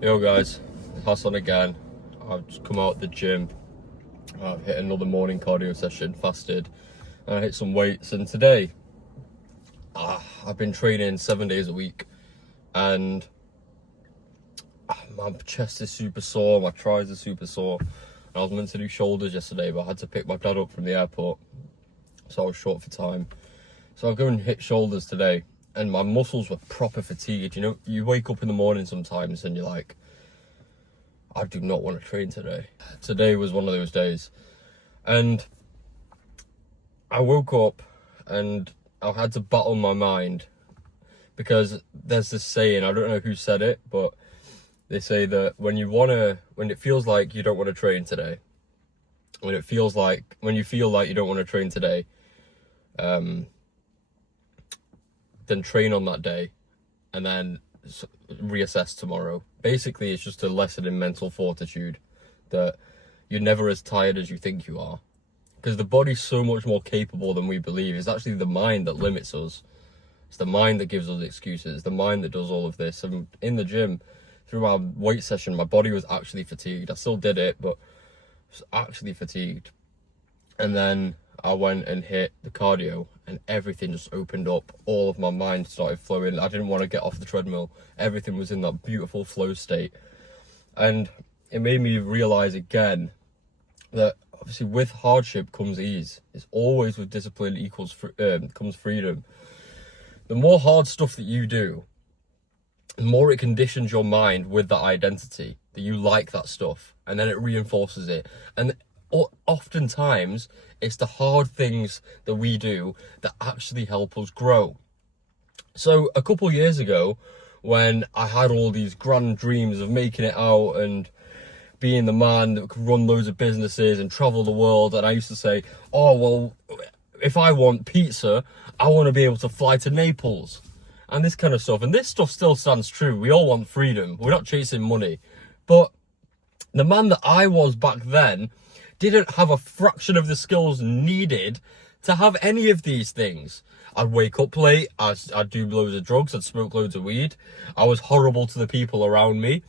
Yo guys, Hassan again. I've just come out the gym. I've hit another morning cardio session, fasted, and I hit some weights. And today, I've been training 7 days a week, and my chest is super sore, my thighs are super sore. And I was meant to do shoulders yesterday, but I had to pick my dad up from the airport, so I was short for time. So I'll go and hit shoulders today, and my muscles were proper fatigued. You know, you wake up in the morning sometimes and you're like, I do not want to train today. Today was one of those days. And I woke up and I had to battle my mind, because there's this saying, I don't know who said it, but they say that when it feels like you don't want to train today, when you feel like you don't want to train today, then train on that day and then reassess tomorrow. Basically, it's just a lesson in mental fortitude, that you're never as tired as you think you are, because the body's so much more capable than we believe. It's actually the mind that limits us. It's the mind that gives us excuses. It's the mind that does all of this. And in the gym, through our weight session, my body was actually fatigued. I still did it, but I was actually fatigued. And then I went and hit the cardio, and everything just opened up. All of my mind started flowing. I didn't want to get off the treadmill. Everything was in that beautiful flow state. And it made me realize again that obviously with hardship comes ease. It's always with discipline comes freedom. The more hard stuff that you do, the more it conditions your mind with that identity, that you like that stuff, and then it reinforces it. And oftentimes, it's the hard things that we do that actually help us grow. So a couple years ago, when I had all these grand dreams of making it out and being the man that could run loads of businesses and travel the world, and I used to say, oh, well, if I want pizza, I want to be able to fly to Naples, and this kind of stuff. And this stuff still stands true. We all want freedom. We're not chasing money. But the man that I was back then didn't have a fraction of the skills needed to have any of these things. I'd wake up late, I'd do loads of drugs, I'd smoke loads of weed. I was horrible to the people around me.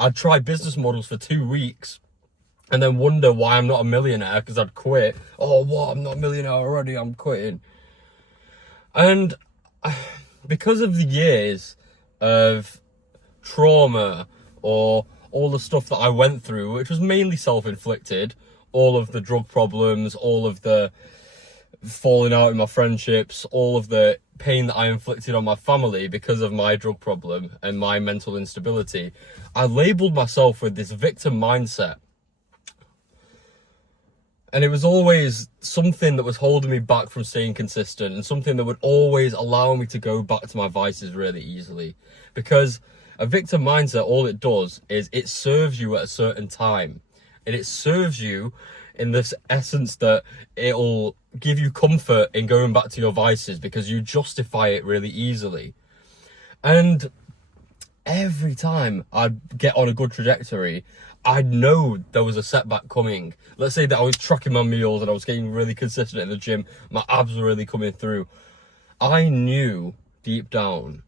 I'd try business models for 2 weeks and then wonder why I'm not a millionaire, because I'd quit. Oh, what? I'm not a millionaire already, I'm quitting. And because of the years of trauma, or all the stuff that I went through, which was mainly self-inflicted, all of the drug problems, all of the falling out in my friendships, all of the pain that I inflicted on my family because of my drug problem and my mental instability, I labeled myself with this victim mindset. And it was always something that was holding me back from staying consistent, and something that would always allow me to go back to my vices really easily. Because a victim mindset, all it does is it serves you at a certain time. And it serves you in this essence that it'll give you comfort in going back to your vices, because you justify it really easily. And every time I'd get on a good trajectory, I'd know there was a setback coming. Let's say that I was tracking my meals and I was getting really consistent in the gym, my abs were really coming through. I knew deep down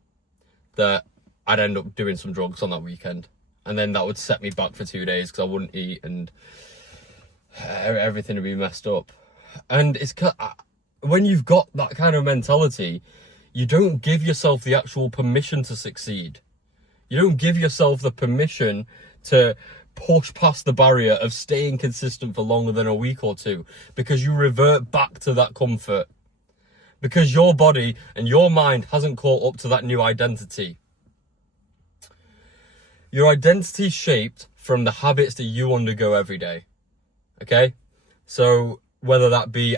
that I'd end up doing some drugs on that weekend, and then that would set me back for 2 days because I wouldn't eat and everything would be messed up. And it's when you've got that kind of mentality, you don't give yourself the actual permission to succeed. You don't give yourself the permission to push past the barrier of staying consistent for longer than a week or two, because you revert back to that comfort, because your body and your mind hasn't caught up to that new identity. Your identity is shaped from the habits that you undergo every day. Okay? So whether that be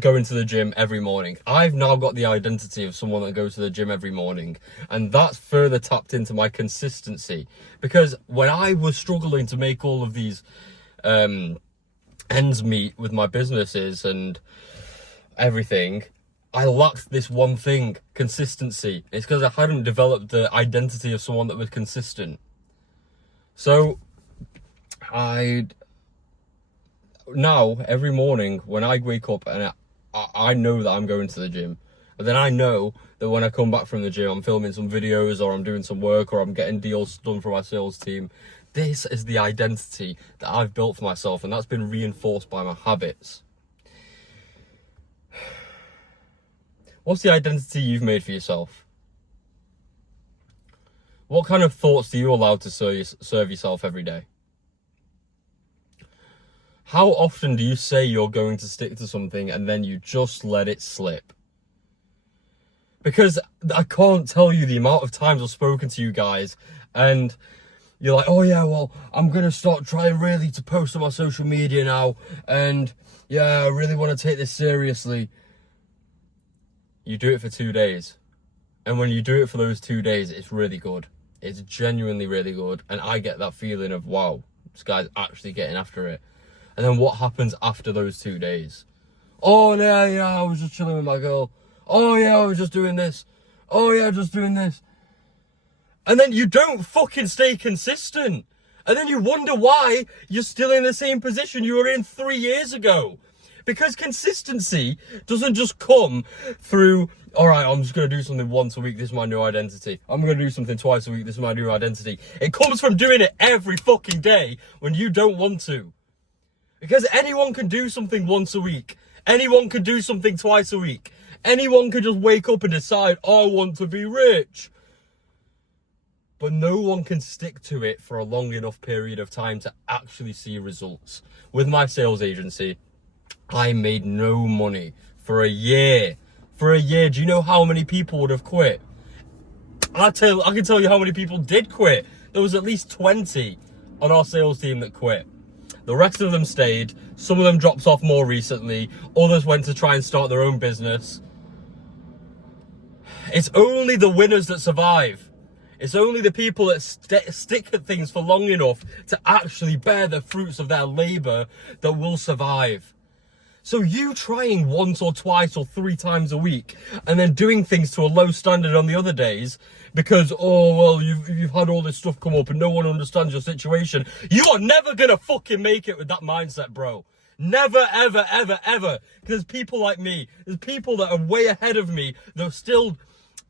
going to the gym every morning, I've now got the identity of someone that goes to the gym every morning, and that's further tapped into my consistency. Because when I was struggling to make all of these ends meet with my businesses and everything, I lacked this one thing: consistency. It's because I hadn't developed the identity of someone that was consistent. So now every morning when I wake up and I know that I'm going to the gym, But then I know that when I come back from the gym, I'm filming some videos or I'm doing some work or I'm getting deals done for my sales team. This is the identity that I've built for myself, and that's been reinforced by my habits. What's the identity you've made for yourself? What kind of thoughts do you allow to serve yourself every day? How often do you say you're going to stick to something and then you just let it slip? Because I can't tell you the amount of times I've spoken to you guys and you're like, oh yeah, well, I'm going to start trying really to post on my social media now. And yeah, I really want to take this seriously. You do it for 2 days. And when you do it for those 2 days, it's really good. It's genuinely really good. And I get that feeling of, wow, this guy's actually getting after it. And then what happens after those 2 days? Oh, yeah, I was just chilling with my girl. Oh, yeah, I was just doing this. Oh, yeah, just doing this. And then you don't fucking stay consistent. And then you wonder why you're still in the same position you were in 3 years ago. Because consistency doesn't just come through, all right, I'm just going to do something once a week. This is my new identity. I'm going to do something twice a week. This is my new identity. It comes from doing it every fucking day when you don't want to. Because anyone can do something once a week. Anyone can do something twice a week. Anyone can just wake up and decide, I want to be rich. But no one can stick to it for a long enough period of time to actually see results. With my sales agency, I made no money for a year. For a year, do you know how many people would have quit? I can tell you how many people did quit. There was at least 20 on our sales team that quit. The rest of them stayed. Some of them dropped off more recently. Others went to try and start their own business. It's only the winners that survive. It's only the people that stick at things for long enough to actually bear the fruits of their labor that will survive. So you trying once or twice or 3 times a week and then doing things to a low standard on the other days because, oh, well, you've had all this stuff come up and no one understands your situation. You are never going to fucking make it with that mindset, bro. Never, ever, ever, ever. Because there's people like me. There's people that are way ahead of me that still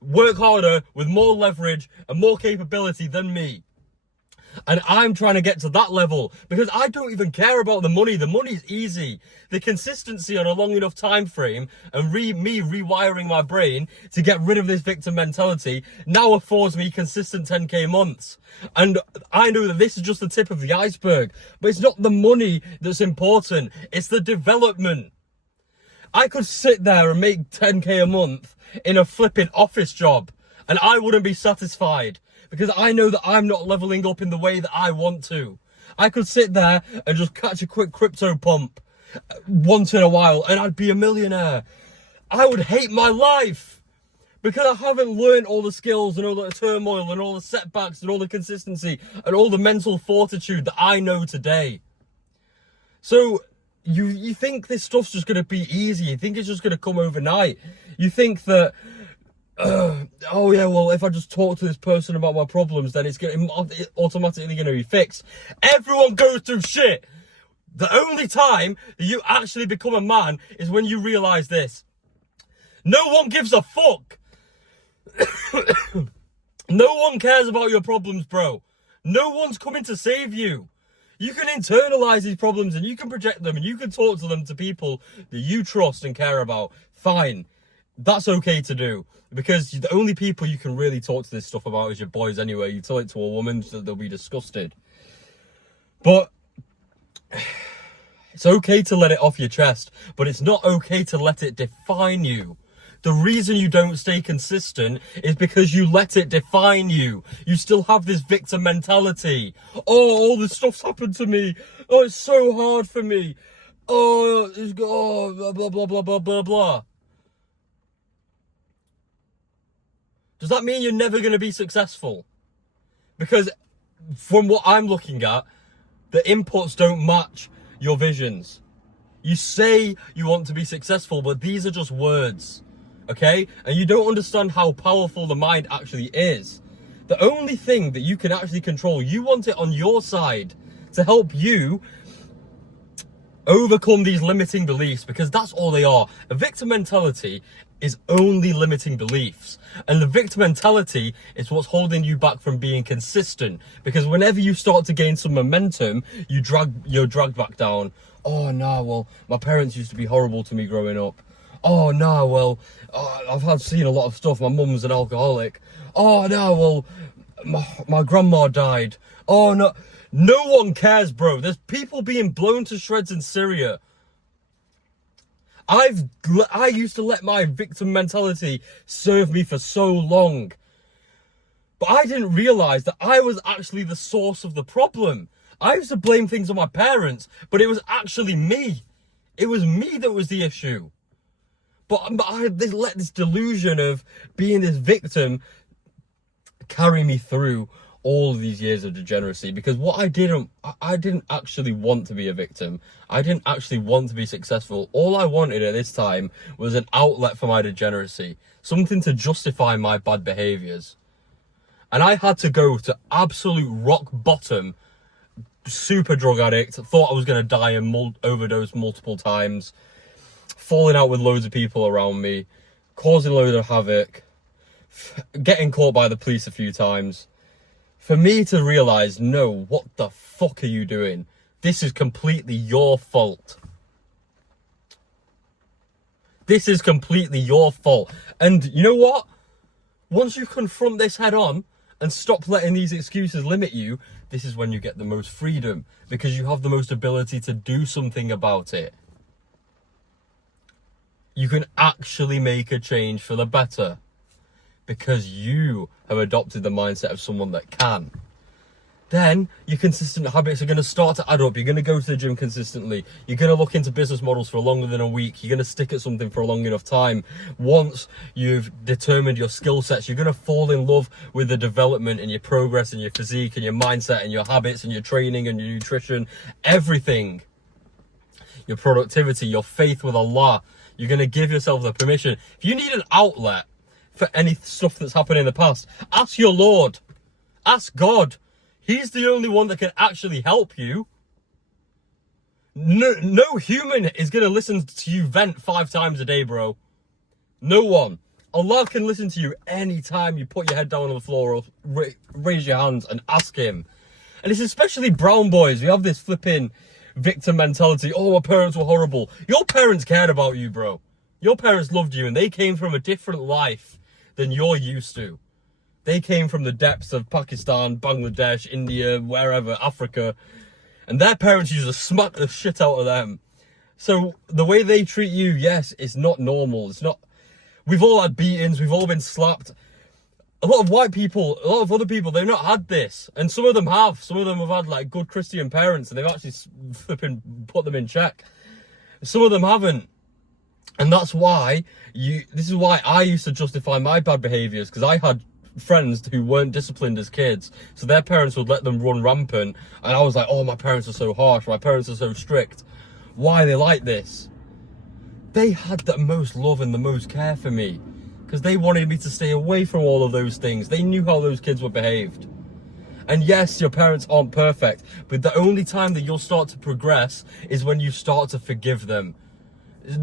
work harder with more leverage and more capability than me. And I'm trying to get to that level because I don't even care about the money. The money's easy. The consistency on a long enough time frame and me rewiring my brain to get rid of this victim mentality now affords me consistent 10k months. And I know that this is just the tip of the iceberg, but it's not the money that's important. It's the development. I could sit there and make 10k a month in a flipping office job and I wouldn't be satisfied. Because I know that I'm not leveling up in the way that I want to. I could sit there and just catch a quick crypto pump once in a while and I'd be a millionaire. I would hate my life because I haven't learned all the skills and all the turmoil and all the setbacks and all the consistency and all the mental fortitude that I know today. So you think this stuff's just going to be easy. You think it's just going to come overnight. You think that oh yeah, well, if I just talk to this person about my problems, then it's automatically going to be fixed. Everyone goes through shit. The only time that you actually become a man is when you realize this. No one gives a fuck. No one cares about your problems, bro. No one's coming to save you. You can internalize these problems and you can project them and you can talk to them to people that you trust and care about. Fine. That's okay to do. Because the only people you can really talk to this stuff about is your boys anyway. You tell it to a woman, they'll be disgusted. But it's okay to let it off your chest, but it's not okay to let it define you. The reason you don't stay consistent is because you let it define you. You still have this victim mentality. Oh, all this stuff's happened to me. Oh, it's so hard for me. Oh, blah, blah, blah, blah, blah, blah, blah. Does that mean you're never going to be successful? Because from what I'm looking at, the inputs don't match your visions. You say you want to be successful, but these are just words, okay? And you don't understand how powerful the mind actually is. The only thing that you can actually control, you want it on your side to help you overcome these limiting beliefs, because that's all they are. A victim mentality is only limiting beliefs. And the victim mentality is what's holding you back from being consistent. Because whenever you start to gain some momentum, you're dragged back down. Oh no, well, my parents used to be horrible to me growing up. Oh no, well, I've seen a lot of stuff. My mum's an alcoholic. Oh no, well, my grandma died. Oh no, no one cares, bro. There's people being blown to shreds in Syria. I used to let my victim mentality serve me for so long. But I didn't realize that I was actually the source of the problem. I used to blame things on my parents, but it was actually me. It was me that was the issue. But I let this delusion of being this victim carry me through all of these years of degeneracy, because what I didn't actually want to be a victim. I didn't actually want to be successful. All I wanted at this time was an outlet for my degeneracy, something to justify my bad behaviors. And I had to go to absolute rock bottom, super drug addict, thought I was going to die and overdose multiple times, falling out with loads of people around me, causing loads of havoc, getting caught by the police a few times. For me to realize, no, what the fuck are you doing? This is completely your fault. This is completely your fault. And you know what? Once you confront this head on and stop letting these excuses limit you, this is when you get the most freedom, because you have the most ability to do something about it. You can actually make a change for the better, because you have adopted the mindset of someone that can. Then your consistent habits are going to start to add up. You're going to go to the gym consistently. You're going to look into business models for longer than a week. You're going to stick at something for a long enough time. Once you've determined your skill sets, you're going to fall in love with the development and your progress and your physique and your mindset and your habits and your training and your nutrition, everything. Your productivity, your faith with Allah. You're going to give yourself the permission. If you need an outlet for any stuff that's happened in the past, ask your Lord. Ask God. He's the only one that can actually help you. No human is going to listen to you vent 5 times a day, bro. No one. Allah can listen to you anytime you put your head down on the floor or raise your hands and ask him. And it's especially brown boys. We have this flipping victim mentality. Oh, my parents were horrible. Your parents cared about you, bro. Your parents loved you and they came from a different life than you're used to. They came from the depths of Pakistan, Bangladesh, India, wherever, Africa. And their parents used to smack the shit out of them. So the way they treat you, yes, it's not normal. It's not. We've all had beatings. We've all been slapped. A lot of white people, a lot of other people, they've not had this. And some of them have. Some of them have had like good Christian parents and they've actually flipping put them in check. Some of them haven't. And that's why this is why I used to justify my bad behaviors, because I had friends who weren't disciplined as kids, so their parents would let them run rampant, and I was like, oh, my parents are so harsh, my parents are so strict. Why are they like this? They had the most love and the most care for me, because they wanted me to stay away from all of those things. They knew how those kids were behaved. And yes, your parents aren't perfect, but the only time that you'll start to progress is when you start to forgive them.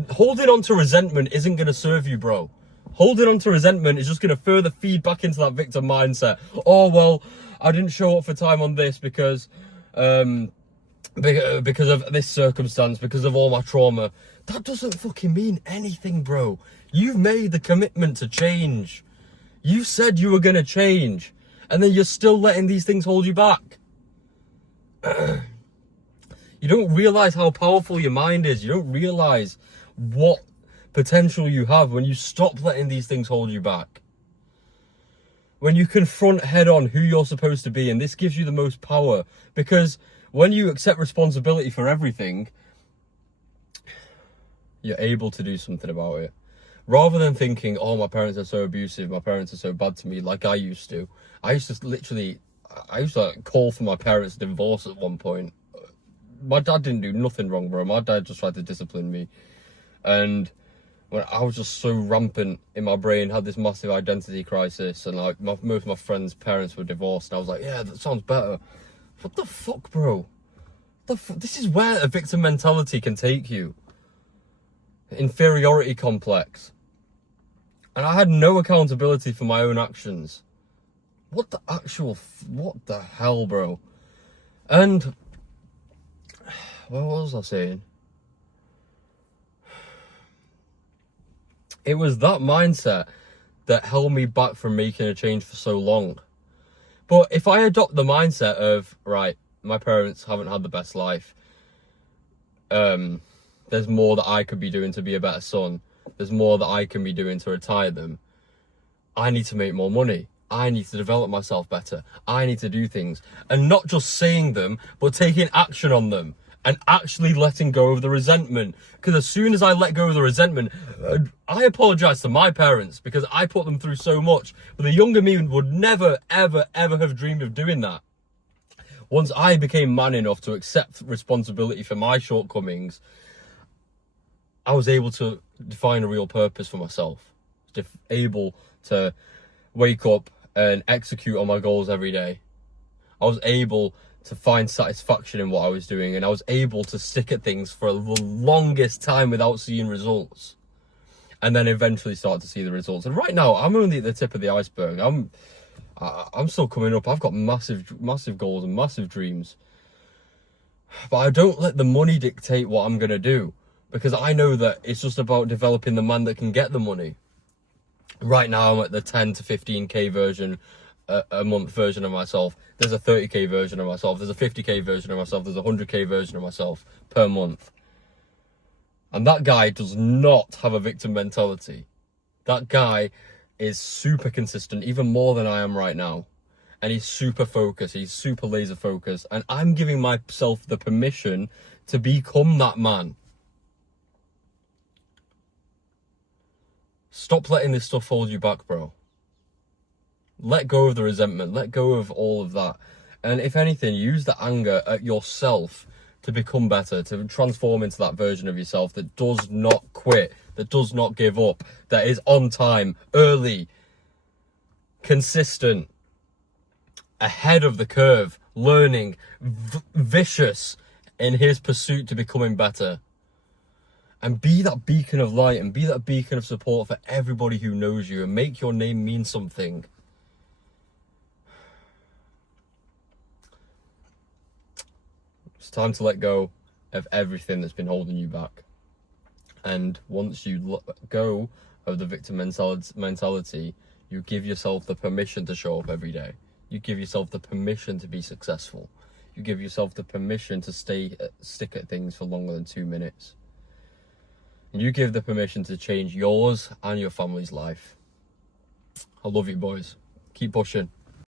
Holding on to resentment isn't going to serve you, bro. Holding on to resentment is just going to further feed back into that victim mindset. Oh, well, I didn't show up for time on this because of this circumstance, because of all my trauma. That doesn't fucking mean anything, bro. You've made the commitment to change. You said you were going to change. And then you're still letting these things hold you back. You don't realize how powerful your mind is. You don't realize what potential you have when you stop letting these things hold you back. When you confront head on who you're supposed to be, and this gives you the most power, because when you accept responsibility for everything, you're able to do something about it. Rather than thinking, oh, my parents are so abusive, my parents are so bad to me, like I used to. I used to call for my parents' divorce at one point. My dad didn't do nothing wrong, bro. My dad just tried to discipline me. And when I was just so rampant in my brain, had this massive identity crisis, and like most of my friends' parents were divorced, and I was like, yeah, that sounds better. What the fuck, bro? This is where a victim mentality can take you. Inferiority complex. And I had no accountability for my own actions. What the hell, bro? And, what was I saying? It was that mindset that held me back from making a change for so long. But if I adopt the mindset of, right, my parents haven't had the best life, there's more that I could be doing to be a better son, there's more that I can be doing to retire them, I need to make more money, I need to develop myself better, I need to do things, and not just saying them, but taking action on them, and actually letting go of the resentment. Because as soon as I let go of the resentment, I apologise to my parents because I put them through so much. But the younger me would never, ever, ever have dreamed of doing that. Once I became man enough to accept responsibility for my shortcomings, I was able to define a real purpose for myself. Able to wake up and execute on my goals every day. I was able to find satisfaction in what I was doing, and I was able to stick at things for the longest time without seeing results, and then eventually start to see the results. And right now, I'm only at the tip of the iceberg. I'm still coming up. I've got massive goals and massive dreams, but I don't let the money dictate what I'm gonna do, because I know that it's just about developing the man that can get the money. Right now, I'm at the 10 to 15k version. A month version of myself. There's a 30k version of myself. There's a 50k version of myself. There's a 100k version of myself per month. And that guy does not have a victim mentality. That guy is super consistent, even more than I am right now. And he's super focused. He's super laser focused. And I'm giving myself the permission to become that man. Stop letting this stuff hold you back, bro. Let go of the resentment, let go of all of that. And if anything, use the anger at yourself to become better, to transform into that version of yourself that does not quit, that does not give up, that is on time, early, consistent, ahead of the curve, learning, vicious in his pursuit to becoming better. And be that beacon of light and be that beacon of support for everybody who knows you, and make your name mean something. It's time to let go of everything that's been holding you back. And once you let go of the victim mentality, you give yourself the permission to show up every day. You give yourself the permission to be successful. You give yourself the permission to stick at things for longer than 2 minutes. And you give the permission to change yours and your family's life. I love you, boys. Keep pushing.